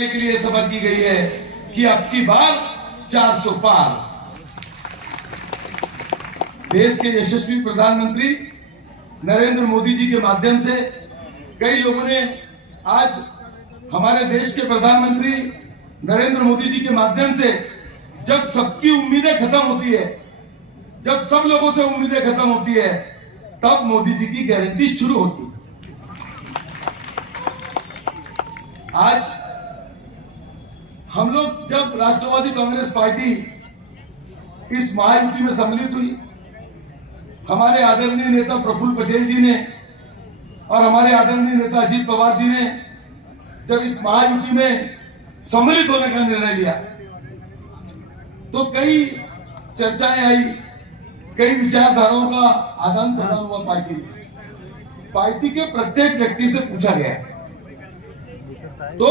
के लिए शपथ की गई है कि अब की बार 400 पार। देश के यशस्वी प्रधानमंत्री नरेंद्र मोदी जी के माध्यम से कई लोगों ने आज हमारे देश के प्रधानमंत्री नरेंद्र मोदी जी के माध्यम से जब सबकी उम्मीदें खत्म होती है, जब सब लोगों से उम्मीदें खत्म होती है, तब मोदी जी की गारंटी शुरू होती है। आज हम लोग जब राष्ट्रवादी कांग्रेस पार्टी इस महायुति में सम्मिलित हुई, हमारे आदरणीय नेता प्रफुल्ल पटेल जी ने और हमारे आदरणीय नेता अजीत पवार जी ने जब इस महायुति में सम्मिलित होने का निर्णय लिया, तो कई चर्चाएं आई, कई विचारधाराओं का आदान प्रदान हुआ। पार्टी के प्रत्येक व्यक्ति से पूछा गया, तो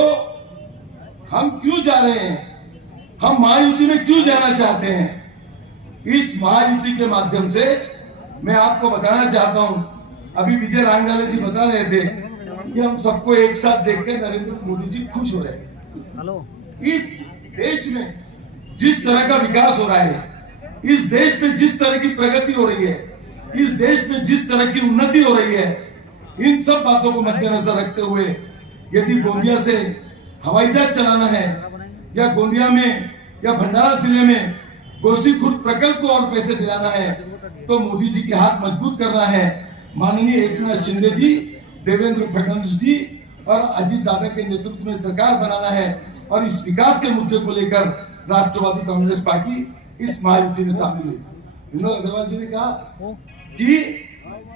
हम क्यों जा रहे हैं, हम महायुति में क्यों जाना चाहते हैं। इस महायुति के माध्यम से मैं आपको बताना चाहता हूं, अभी विजय रांगनाले जी बता रहे थे कि हम सबको एक साथ देखकर नरेंद्र मोदी जी खुश हो रहे हैं। इस देश में जिस तरह का विकास हो रहा है, इस देश में जिस तरह की प्रगति हो रही है, इस देश में जिस तरह की उन्नति हो रही है, इन सब बातों को मद्देनजर रखते हुए यदि गोंदिया से हवाई जहाज चलाना है, या गोंदिया में या भंडारा जिले में गोसीखुर्द प्रकल्प को और पैसे दिलाना है, तो मोदी जी के हाथ मजबूत करना है। माननीय एकनाथ शिंदे जी, देवेंद्र फडणवीस जी और अजीत दादा के नेतृत्व में सरकार बनाना है, और इस विकास के मुद्दे को लेकर राष्ट्रवादी कांग्रेस पार्टी इस महायुति में शामिल हुई। विनोद अग्रवाल जी ने कहा कि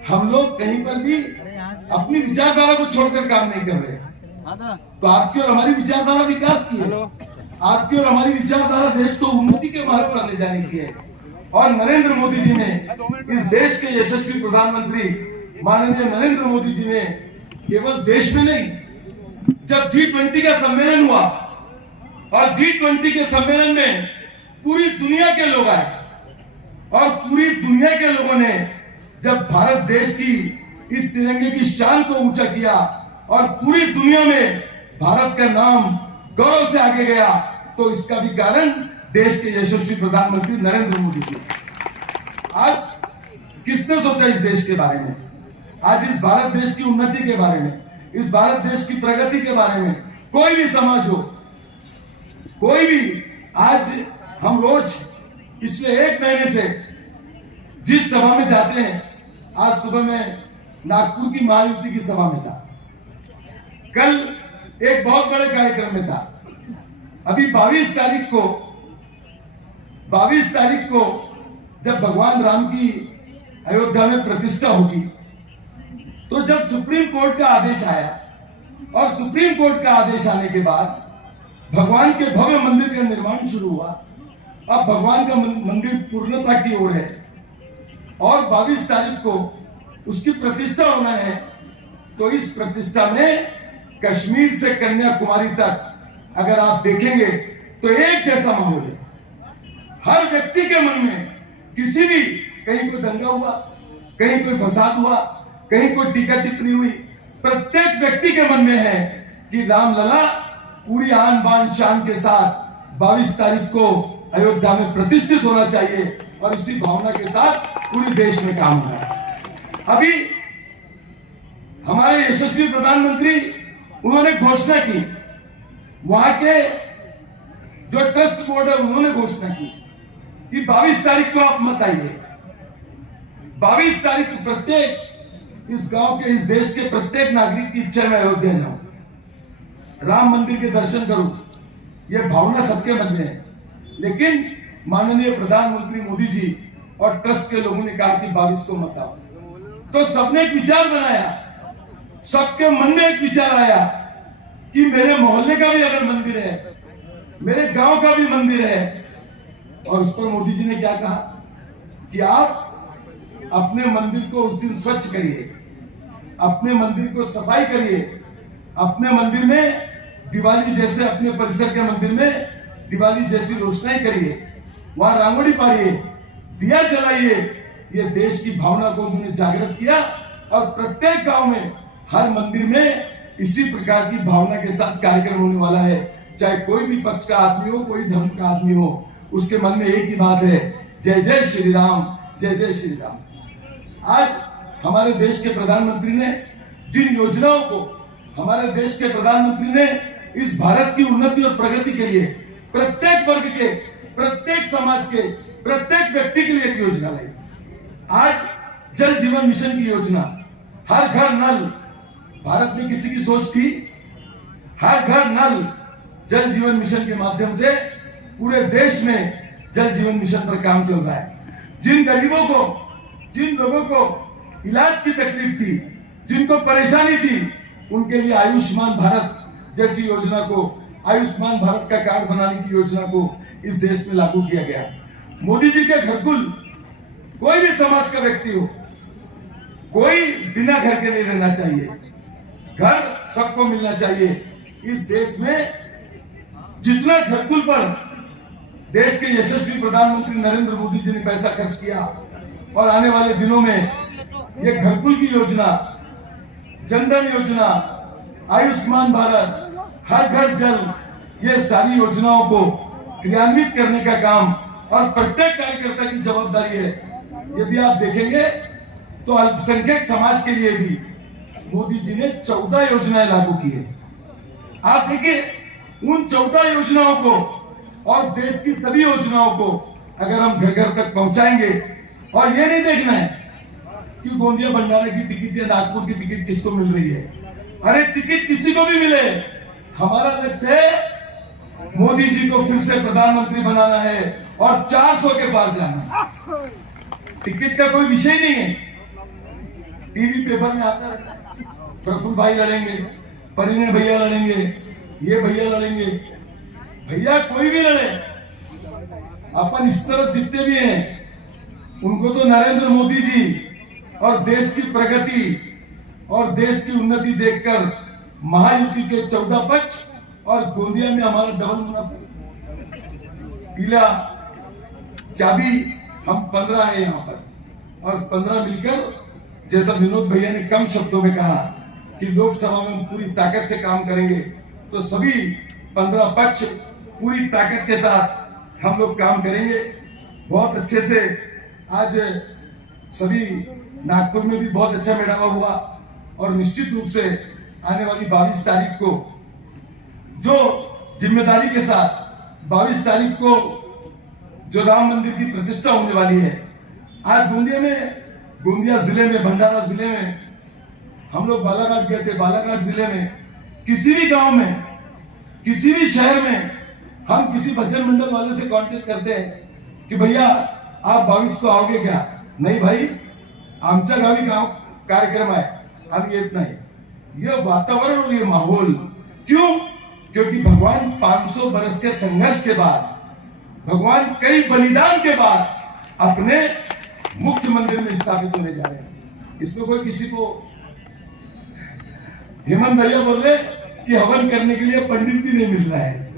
हम लोग कहीं पर भी अपनी विचारधारा को छोड़कर काम नहीं कर रहे, तो आपकी और हमारी विचारधारा विकास की है, आपकी और हमारी विचारधारा देश को उन्नति के मार्ग पर ले जाने की है। और नरेंद्र मोदी जी ने, इस देश के यशस्वी प्रधानमंत्री माननीय नरेंद्र मोदी जी ने केवल देश में नहीं, जब G20 का सम्मेलन हुआ और G20 के सम्मेलन में पूरी दुनिया के लोग आए, और पूरी दुनिया के लोगों ने जब भारत देश की इस तिरंगे की शान को ऊंचा किया और पूरी दुनिया में भारत का नाम गौरव से आगे गया, तो इसका भी कारण देश के यशस्वी प्रधानमंत्री नरेंद्र मोदी जी। आज किसने सोचा इस देश के बारे में, आज इस भारत देश की उन्नति के बारे में, इस भारत देश की प्रगति के बारे में? कोई भी समाज हो, कोई भी। आज हम रोज पिछले 1 महीने से जिस सभा में जाते हैं, आज सुबह में नागपुर की महायुति की सभा में था, कल एक बहुत बड़े कार्यक्रम में था, अभी 22 तारीख को जब भगवान राम की अयोध्या में प्रतिष्ठा होगी, तो जब सुप्रीम कोर्ट का आदेश आया, और सुप्रीम कोर्ट का आदेश आने के बाद भगवान के भव्य मंदिर का निर्माण शुरू हुआ। अब भगवान का मंदिर पूर्णता की ओर है, और 22 तारीख को उसकी प्रतिष्ठा होना है। तो इस प्रतिष्ठा में कश्मीर से कन्याकुमारी तक अगर आप देखेंगे तो एक जैसा माहौल है। हर व्यक्ति के मन में किसी भी, कहीं कोई दंगा हुआ, कहीं कोई फसाद हुआ, कहीं कोई टीका टिप्पणी हुई, प्रत्येक व्यक्ति के मन में है कि रामलला पूरी आन बान शान के साथ 22 तारीख को अयोध्या में प्रतिष्ठित होना चाहिए, और इसी भावना के साथ पूरे देश में काम हो रहा है। अभी हमारे यशस्वी प्रधानमंत्री, उन्होंने घोषणा की, वहां के जो ट्रस्ट बोर्ड है उन्होंने घोषणा की कि 22 तारीख को आप मत आइए। 22 तारीख को प्रत्येक इस गांव के, इस देश के प्रत्येक नागरिक की इच्छा में अयोध्या जाऊं, राम मंदिर के दर्शन करूं, यह भावना सबके मन में है। लेकिन माननीय प्रधानमंत्री मोदी जी और ट्रस्ट के लोगों ने कहा कि 22 को मत आओ, तो सबने एक विचार बनाया, सबके मन में एक विचार आया कि मेरे मोहल्ले का भी अगर मंदिर है, मेरे गांव का भी मंदिर है। और उस पर मोदी जी ने क्या कहा कि आप अपने मंदिर को उस दिन स्वच्छ करिए, अपने मंदिर को सफाई करिए, अपने मंदिर में दिवाली जैसे, अपने परिसर के मंदिर में दिवाली जैसी रोशनाई करिए, वहां रांगोली पाइए, दिया जलाइए। ये देश की भावना को उन्होंने जागृत किया, और प्रत्येक गांव में, हर मंदिर में इसी प्रकार की भावना के साथ कार्यक्रम होने वाला है। चाहे कोई भी पक्ष का आदमी हो, कोई धर्म का आदमी हो, उसके मन में एक ही बात है, जय जय श्री राम, जय जय श्री राम। आज हमारे देश के प्रधानमंत्री ने जिन योजनाओं को, हमारे देश के प्रधानमंत्री ने इस भारत की उन्नति और प्रगति के लिए प्रत्येक वर्ग के, प्रत्येक समाज के, प्रत्येक व्यक्ति के लिए एक योजना लाई। आज जल जीवन मिशन की योजना, हर घर नल, भारत में किसी की सोच थी? हर घर नल जल जीवन मिशन के माध्यम से पूरे देश में जल जीवन मिशन पर काम चल रहा है। जिन गरीबों को, जिन लोगों को इलाज की तकलीफ थी, जिनको परेशानी थी, उनके लिए आयुष्मान भारत जैसी योजना को, आयुष्मान भारत का कार्ड बनाने की योजना को इस देश में लागू किया गया। मोदी जी के घरकुल, कोई भी समाज का व्यक्ति हो, कोई बिना घर के नहीं रहना चाहिए, घर सबको मिलना चाहिए। इस देश में जितना घरकुल पर देश के यशस्वी प्रधानमंत्री नरेंद्र मोदी जी ने पैसा खर्च किया, और आने वाले दिनों में ये घरकुल की योजना, जनधन योजना, आयुष्मान भारत, हर घर जल, ये सारी योजनाओं को क्रियान्वित करने का काम और प्रत्येक कार्यकर्ता की जवाबदारी है। यदि आप देखेंगे तो अल्पसंख्यक समाज के लिए भी मोदी जी ने 14 योजनाएं लागू की है। आप देखिए उन 14 योजनाओं को और देश की सभी योजनाओं को अगर हम घर घर तक पहुंचाएंगे, और ये नहीं देखना है कि गोंदिया भंडारा की टिकट या नागपुर की टिकट किसको मिल रही है, अरे टिकट किसी को भी मिले, हमारा लक्ष्य है मोदी जी को फिर से प्रधानमंत्री बनाना है और 400 के पार जाना। टिकट का कोई विषय नहीं है। टीवी पेपर में आता रहता है, प्रफुल्ल भाई लड़ेंगे, परिणय भैया लड़ेंगे, ये भैया लड़ेंगे। भैया कोई भी लड़े, अपन इस तरफ जितने भी हैं उनको तो नरेंद्र मोदी जी और देश की प्रगति और देश की उन्नति देखकर महायुति के 14 पक्ष और गोंदिया में हमारा डबल मुनाफा, पीला चाबी हम 15 है यहाँ पर, और 15 मिलकर, जैसा विनोद भैया ने कम शब्दों में कहा कि लोकसभा में हम पूरी ताकत से काम करेंगे, तो सभी 15 पक्ष पूरी ताकत के साथ हम लोग काम करेंगे बहुत अच्छे से। आज सभी नागपुर में भी बहुत अच्छा मेड़ावा हुआ, और निश्चित रूप से आने वाली 22 तारीख को जो जिम्मेदारी के साथ 22 तारीख को जो राम मंदिर की प्रतिष्ठा होने वाली है, आज गोंदिया जिले में, भंडारा जिले में, हम लोग बालाघाट गए थे। बालाघाट जिले में किसी भी गांव में, किसी भी शहर में हम किसी भजन मंडल वाले से कांटेक्ट करते हैं कि भैया आप 22 को आओगे क्या? नहीं भाई, आमच्या गावी गांव कार्यक्रम है, अब ये इतना ही। ये वातावरण और ये माहौल क्यों? क्योंकि भगवान 500 बरस के संघर्ष के बाद, भगवान कई बलिदान के बाद अपने मुख्य मंदिर में स्थापित होने जा रहे हैं। इसमें कोई किसी को, हेमंत भैया बोल रहे कि हवन करने के लिए पंडित भी नहीं मिल रहा है।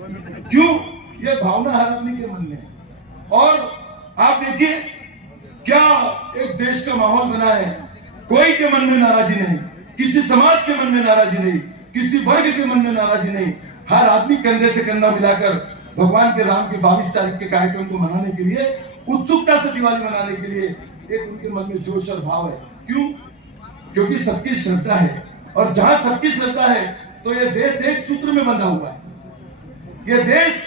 क्यों? ये भावना हर आदमी के मन में। और आप देखिए क्या एक देश का माहौल बना है, कोई के मन में नाराजी नहीं, किसी समाज के मन में नाराजी नहीं, किसी वर्ग के मन में नाराजी नहीं। हर आदमी कंधे से कंधा मिलाकर भगवान के राम के 22 तारीख के कार्यक्रम को मनाने के लिए, उत्सुकता से दिवाली मनाने के लिए एक उनके मन में जोश और भाव है। क्यों? क्योंकि सबकी श्रद्धा है, और जहां सबकी श्रद्धा है तो ये देश एक सूत्र में बंधा हुआ है। ये देश